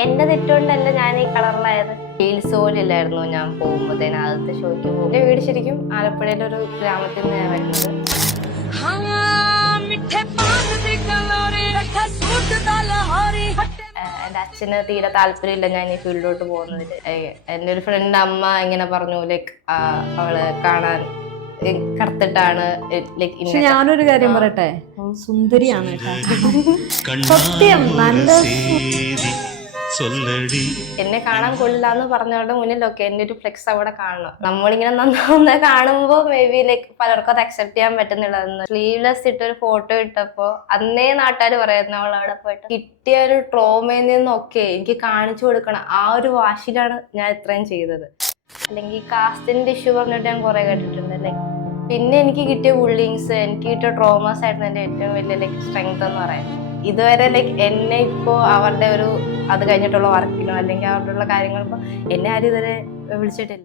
എന്റെ തെറ്റുകൊണ്ടല്ല ഞാൻ ഈ കളറിലായത്? ഹീൽസ് പോലില്ലായിരുന്നു ഞാൻ പോകുമ്പോഴത്തേന് ആദ്യത്തെ ഷോയ്ക്ക് പോകും എന്റെ വീട് ശരിക്കും ആലപ്പുഴയിലെ ഒരു ഗ്രാമത്തിൽ നിന്ന് ഞാൻ വരുന്നത് എന്റെ അച്ഛന് തീരെ താല്പര്യമില്ല ഞാൻ ഈ ഫീൽഡിലോട്ട് പോകുന്നതിൽ എന്റെ ഒരു ഫ്രണ്ട് അമ്മ ഇങ്ങനെ പറഞ്ഞു ലൈക്ക് അവൾ കാണാൻ കറുത്തിട്ടാണ് ലൈക്ക് ഞാനൊരു കാര്യം പറയട്ടെ? സുന്ദരിയാണ് കേട്ടോ. സത്യം നല്ല சொல்லடி എന്നെ കാണാൻ കൊള്ളില്ല എന്ന് പറഞ്ഞവരുടെ മുന്നിലൊക്കെ എന്റെ ഒരു ഫ്ലെക്സ് അവിടെ കാണണം നമ്മളിങ്ങനെ നന്നാവുന്ന കാണുമ്പോ മേ ബി ലൈക്ക് പലർക്കും അത് അക്സെപ്റ്റ് ചെയ്യാൻ പറ്റുന്നില്ല സ്ലീവ്ലെസ് ഇട്ട് ഒരു ഫോട്ടോ ഇട്ടപ്പോ അന്നേ നാട്ടുകാർ പറയുന്നു അവൾ അവിടെ പോയിട്ട് കിട്ടിയ ഒരു ട്രോമയിൽ നിന്നൊക്കെ എനിക്ക് കാണിച്ചു കൊടുക്കണം ആ ഒരു വാശിയിലാണ് ഞാൻ ഇത്രയും ചെയ്തത് അല്ലെങ്കിൽ കാസ്റ്റിന്റെ ഇഷ്യൂ പറഞ്ഞിട്ട് ഞാൻ കുറെ കേട്ടിട്ടുണ്ട് ലൈക്ക് പിന്നെ എനിക്ക് കിട്ടിയ ബുള്ളിങ്സ് എനിക്ക് കിട്ടിയ ട്രോമാസ് ആയിരുന്നു എന്റെ ഏറ്റവും വലിയ ലൈക്ക് സ്ട്രെങ്ത് എന്ന് പറയുന്നത് ഇതുവരെ ലൈക്ക് എന്നെ ഇപ്പോൾ അവരുടെ ഒരു അത് കഴിഞ്ഞിട്ടുള്ള വർക്കിനോ അല്ലെങ്കിൽ അവരുടെ കാര്യങ്ങൾക്കോ എന്നെ ആരും ഇതുവരെ വിളിച്ചിട്ടില്ല.